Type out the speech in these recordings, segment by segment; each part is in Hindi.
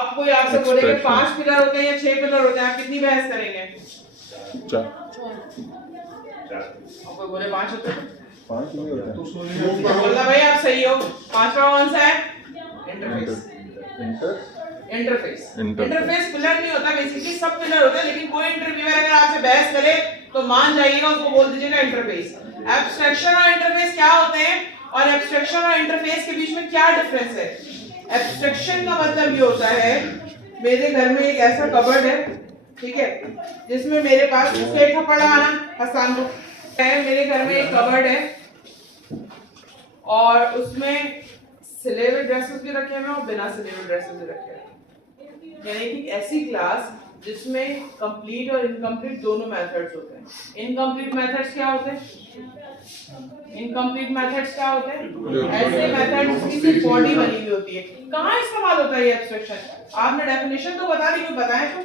अब कोई आपसे बोले कि 5 पिलर होते हैं या 6 पिलर होते हैं, आप कितनी बहस करेंगे? 4। अब कोई बोले 5 होते हैं, 5 नहीं होता तो बोलना भाई आप सही हो। 5वां कौन सा है? इंटरफेस। इंटरफेस पिलर नहीं होता, बेसिकली सब पिलर होते हैं, लेकिन कोई इंटरव्यूअर अगर आपसे बहस करे तो मान जाइएगा, उसको बोल दीजिएगा इंटरफेस। एब्स्ट्रैक्शन और इंटरफेस क्या होते हैं और एब्स्ट्रैक्शन और इंटरफेस के बीच में क्या डिफरेंस है? एब्स्ट्रैक्शन का मतलब ये होता है, मेरे घर में एक ऐसा कबर्ड है, ठीक है, जिसमें मेरे पास उसके एक थप्पड़ लगाना हसन को है, मेरे घर में एक कबर्ड है और उसमें सिलेबल ड्रेसेस भी रखे हैं और बिना सिलेबल ड्रेसेस भी रखे हैं। यानी कि ऐसी क्लास जिसमें कंप्लीट और इनकम्प्लीट दोनों मेथड्स होते हैं। इनकम्प्लीट मेथड्स क्या होते हैं? ऐसे मेथड्स की सिर्फ बॉडी बनी हुई होती है। कहाँ इस्तेमाल होता है ये एब्स्ट्रैक्शन? आपने डेफिनेशन तो बता दी, बताएं तो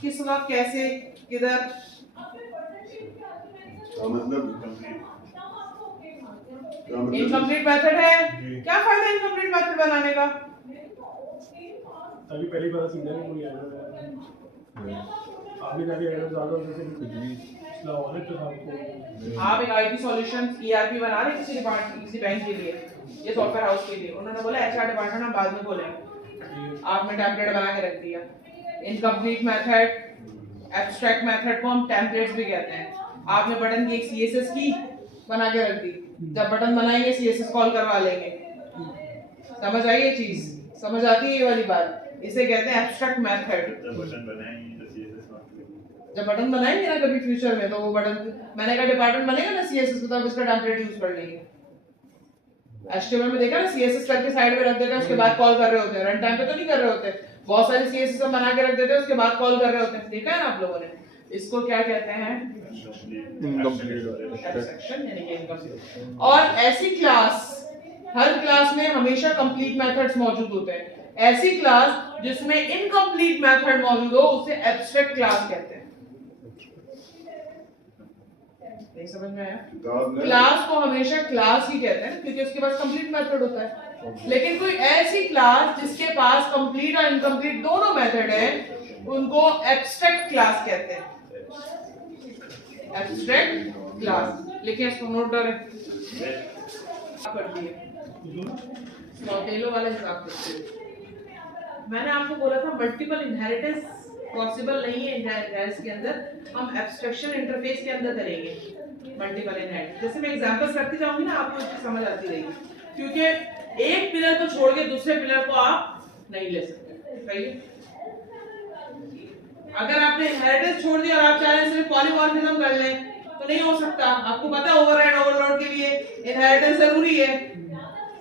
किस वक्त, कैसे, किधर? इनकम्प्लीट मेथड है। क्या फायदा इनकम्प्लीट मेथड बनाने का? अभी पहली बार सीधा नहीं कोई आया आगे जाके एरर ज्यादा होने से कुछ भी इसला होने तो आपको आप एक आईटी सॉल्यूशंस ईआरपी बना रहे किसी डिपार्टमेंट, किसी बैंक के लिए, ये सॉफ्टवेयर हाउस के लिए, उन्होंने बोला एचआर डिपार्टमेंट हम बाद में बोलेंगे, आपने टेम्पलेट बना के रख दिया। इनकम्प्लीट मेथड, एब्स्ट्रैक्ट मेथड को हम टेम्पलेट्स भी कहते हैं। आपने बटन की एक सीएसएस की बना के रख दी, जब बटन बनाएंगे सीएसएस कॉल करवा लेंगे। समझ आई ये चीज? समझ आती है ये वाली बात? इसे कहते हैं एब्स्ट्रैक्ट मेथड। जब बटन बनाएंगे ना कभी फ्यूचर में, तो वो बटन मैंने कहा डिपार्टमेंट बनेगा ना सीएसएस, तो तब इसका टेम्पलेट यूज कर लेंगे। एचटीएमएल में देखा ना, सीएसएस करके साइड में रख देते हैं, उसके बाद कॉल कर रहे होते हैं। रन टाइम पे तो नहीं कर रहे होते, बहुत सारे सीएसएस हम बना के रख देते हैं, उसके बाद कॉल कर रहे होते हैं। देखा है ना आप लोगों ने? इसको क्या कहते हैं? इनकम्प्लीट। और ऐसी क्लास, हर क्लास में हमेशा कंप्लीट मेथड्स मौजूद होते हैं। ऐसी क्लास जिसमें इनकम्प्लीट मेथड मौजूद हो उसे एब्स्ट्रैक्ट क्लास कहते हैं। नहीं समझ में आया? क्लास को हमेशा क्लास ही कहते हैं क्योंकि उसके पास कंप्लीट मेथड होता है। लेकिन कोई ऐसी क्लास जिसके पास कंप्लीट और इनकम्प्लीट दोनों मेथड है, उनको एब्स्ट्रैक्ट क्लास कहते हैं। एब्स्ट्रैक्ट क्लास लिखिए, इसको नोट करें। पढ़िए वाले हिसाब से मैंने आपको बोला था मल्टीपल इनहेरिटेंस पॉसिबल नहीं है इनहेरिटेंस के अंदर, हम एब्स्ट्रैक्शन इंटरफेस के अंदर करेंगे मल्टीपल इनहेरिटेंस। जैसे मैं एग्जांपल्स करती जाऊंगी ना, आपको इसकी समझ आती रहेगी, क्योंकि एक पिलर को छोड़ के दूसरे पिलर को आप नहीं ले सकते। सही है? अगर आपने इनहेरिटेंस छोड़ दिया और आप चाह रहे हैं सिर्फ पॉलीमॉर्फिज्म कर लें तो नहीं हो सकता। आपको पता है ओवरराइड ओवरलोड के लिए इनहेरिटेंस जरूरी है।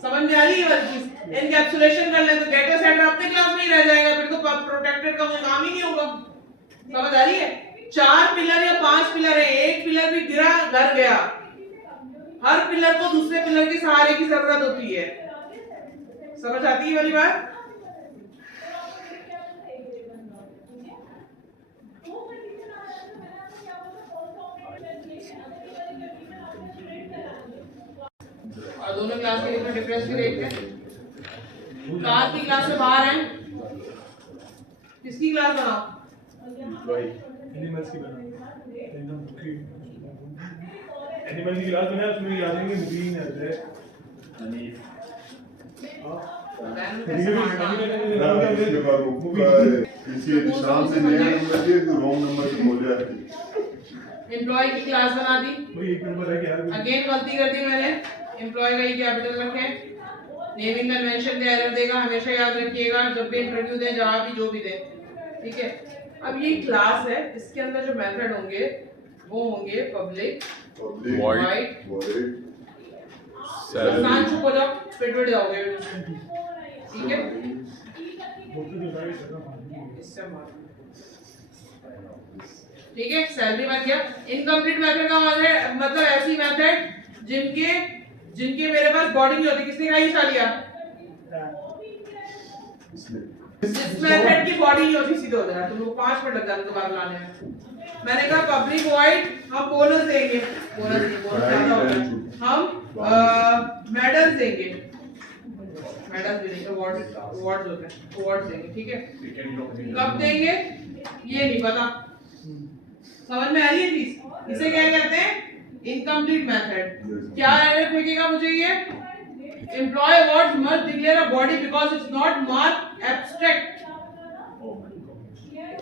समझ में आ रही है वाली चीज? एनकैप्सुलेशन कर लें तो डेटा सेट अपने क्लास में ही रह जाएगा, फिर तो प्रोटेक्टेड का कोई काम ही नहीं होगा। समझ आ रही है? 4 पिलर या 5 पिलर है, एक पिलर भी गिरा घर गया, हर पिलर को दूसरे पिलर के सहारे की जरूरत होती है। समझ आती है वाली बात? और दोनों क्लास के लिए डिफरेंस भी देखते हैं। क्लास की क्लास में बाहर हैं, किसकी क्लास बनाओ? एनिमल्स की बनाओ, एकदम एनिमल की क्लास बनाओ, उसमें याद रहेंगे ग्रीन है एम्प्लॉय की क्लास बना दी, वही एक नंबर है। क्या अगेन गलती कर दी मैंने, एम्प्लॉय का ही कैपिटल रखें, नेमिंग कन्वेंशन का एरर देगा, हमेशा याद रखिएगा जब भी इंटरव्यू दें, जहां भी जो भी दें। ठीक है? अब ये क्लास है, इसके अंदर जो मेथड होंगे वो होंगे पब्लिक, वॉइड, आसान चुप हो जाओ, फिट जाओगे। ठीक है? ठीक है, सैलरी बन गया। इनकम्प्लीट मेथड का मतलब ऐसी मेथड जिनके मेरे पास बॉडी नहीं होती। किसने कहा ये सालिया? जिस मेथड की बॉडी नहीं होती सीधे हो जाएगा, तुम लोग 5 मिनट लग जाते दोबारा लाने में। मैंने कहा पब्लिक वॉइड, हम बोनस देंगे, बोनस ज्यादा होगा, हम मेडल्स देंगे। मेडल्स भी नहीं, अवार्ड्स होते हैं, अवार्ड्स देंगे, ठीक है। कब देंगे ये नहीं पता, समझ में आ रही है चीज। इसे क्या कहते हैं, इनकम्प्लीट मेथड। क्या एरर फेंकेगा मुझे ये, employ awards must declare a body because it's not mark abstract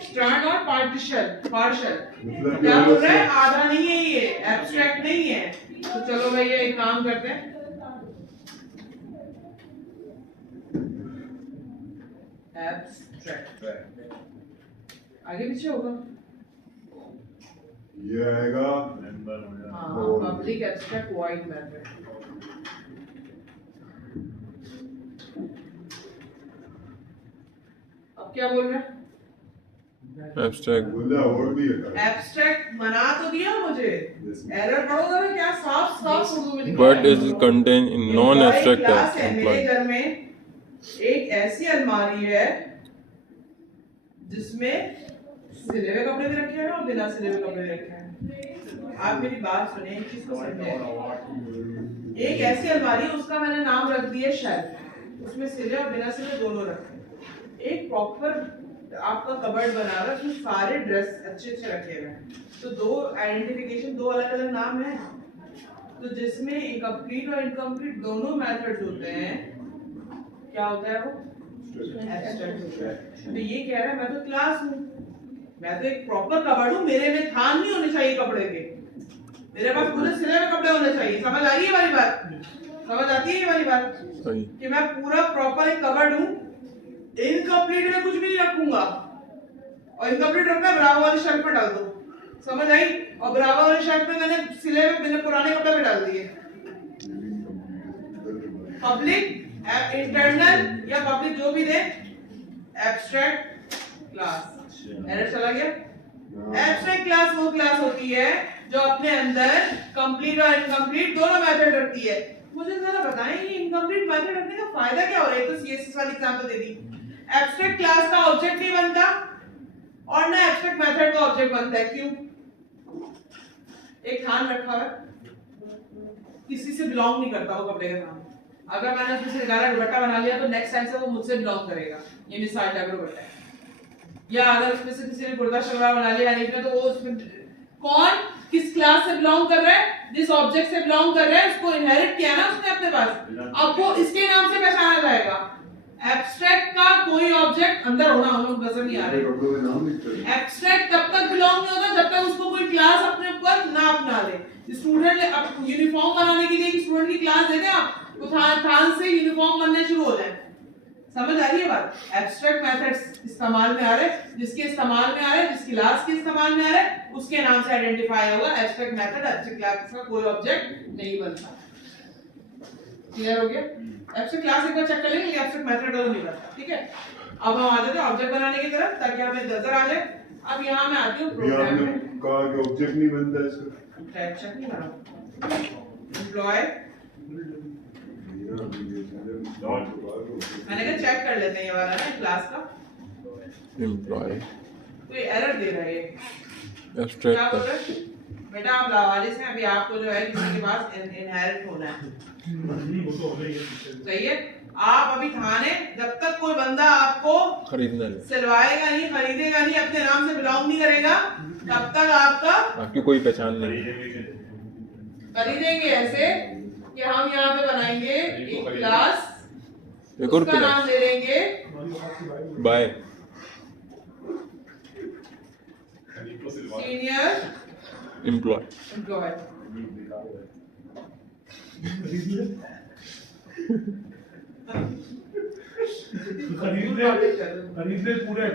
strand और पार्टिशल पार्शल। क्या बोल रहा है, आधा नहीं है ये, एब्स्ट्रैक्ट नहीं है। तो चलो भाई ये एक काम करते हैं, एब्स्ट्रैक्ट आगे पीछे होगा, ये आएगा पब्लिक एब्स्ट्रैक्ट वाइड मेथड। अब क्या बोल रहे हैं, एब्स्ट्रैक्ट बोला और भी है एब्स्ट्रैक्ट बना तो दिया मुझे, एरर पढ़ो जरा, क्या साफ साफ उर्दू में लिखा बट है। Is contain in non abstract class है, मेरे एम्प्लॉय। घर में एक ऐसी अलमारी है जिसमें सिले हुए कपड़े भी रखे हैं और बिना सिले हुए कपड़े भी रखे हैं। आप मेरी बात सुने, एक चीज को समझे। एक ऐसी अलमारी, उसका मैंने नाम रख दिया शेल्फ, उसमें सिले और बिना सिले दोनों रखे हैं। एक प्रॉपर आपका कबर्ड बना हुआ है, उसमें सारे ड्रेस अच्छे अच्छे रखे हुए हैं। तो दो आइडेंटिफिकेशन, दो अलग अलग नाम है। तो जिसमें इनकम्प्लीट और इनकम्प्लीट दोनों मेथड्स होते हैं, क्या होता है वो, एब्स्ट्रैक्ट होता है। तो ये कह रहा है मैं तो क्लास हूँ, मैं तो एक प्रॉपर कबर्ड हूँ, मेरे में थान नहीं होने चाहिए कपड़े के, मेरे पास पूरे सिले हुए कपड़े होने चाहिए। समझ आ रही है वाली बात, समझ आती है ये वाली बात सही। कि मैं पूरा प्रॉपर एक कबर्ड हूँ, इनकम्प्लीट में कुछ भी नहीं रखूंगा, और इनकम्प्लीट रखना है ब्रावो वाली शेल्फ में डाल दो। समझ आई। और ब्रावो वाली शेल्फ में मैंने सिले हुए मैंने पुराने कपड़े में डाल दिए। पब्लिक इंटरनल या पब्लिक जो भी दे, एब्स्ट्रैक्ट क्लास। एरर चला गया। एब्स्ट्रैक्ट क्लास वो क्लास होती है जो अपने अंदर कंप्लीट और इनकम्प्लीट दोनों मेथड रखती है। मुझे जरा बताएं ये इनकम्प्लीट मेथड रखने का फायदा क्या हो रहा है। तो सीएसएस वाली एग्जांपल दे दी, एब्स्ट्रैक्ट क्लास का ऑब्जेक्ट नहीं बनता और ना एब्स्ट्रैक्ट मेथड का ऑब्जेक्ट बनता है। क्यों? एक थान रखा है, किसी से बिलोंग नहीं करता वो कपड़े का थान। अगर मैंने उसमें से गाला दुपट्टा बना लिया तो नेक्स्ट टाइम से वो मुझसे बिलोंग करेगा, ये मिसाल टाइप का दुपट्टा है। या अगर उसमें से किसी ने कुर्ता शलवार बना लिया हनीफ ने, तो वो उसमें कौन किस क्लास से बिलोंग कर रहा है, जिस ऑब्जेक्ट से बिलोंग कर रहा है, उसको इनहेरिट किया ना उसने अपने पास, अब वो इसके नाम से पहचाना जाएगा। एब्स्ट्रैक्ट का कोई ऑब्जेक्ट अंदर होना, हम लोग नजर नहीं आ रहे। एब्स्ट्रैक्ट तब तक बिलोंग नहीं होता जब तक उसको कोई क्लास अपने ऊपर ना अपना ले। स्टूडेंट अब यूनिफॉर्म बनाने के लिए एक स्टूडेंट की क्लास दे दें आप, तो थान से यूनिफॉर्म बनने शुरू हो जाए। समझ आ रही है बात। एब्स्ट्रैक्ट मेथड्स इस्तेमाल में आ रहे, जिसके इस्तेमाल में आ रहे, जिस क्लास के इस्तेमाल में आ रहे, उसके नाम से आइडेंटिफाई होगा। एब्स्ट्रैक्ट मेथड एब्स्ट्रैक्ट क्लास का कोई ऑब्जेक्ट नहीं बनता। क्लियर हो गया। एब्स्ट्रैक्ट क्लास एक बार चेक कर लेंगे, एब्स्ट्रैक्ट मेथड का नहीं बनता। ठीक है, अब हम आ जाते हैं ऑब्जेक्ट बनाने की तरफ ताकि हमें नजर आ जाए। अब यहाँ मैं आती हूँ प्रोग्राम में। कहा कि ऑब्जेक्ट नहीं बनता इसका, टाइप चेक नहीं करा। एम्प्लॉय मैंने कहा चेक कर लेते हैं ये वाला ना क्लास का। एम्प्लॉय तो ये एरर दे रहा है। क्या एब्स्ट्रैक्ट बोल रहा है बेटा, आप लावारिस हैं, अभी आपको जो है किसी के पास इनहेरिट होना है। सही है। आप अभी थाने जब तक कोई बंदा आपको खरीदना है, सिलवाएगा नहीं, खरीदेगा नहीं, अपने नाम से बिलोंग नहीं करेगा, तब तक आपका आपकी कोई पहचान नहीं। खरीदेंगे ऐसे कि हम यहाँ पे बनाएंगे एक क्लास, एक और उसका नाम दे देंगे बाय सीनियर एम्प्लॉय। एम्प्लॉय। खरीदने पूरे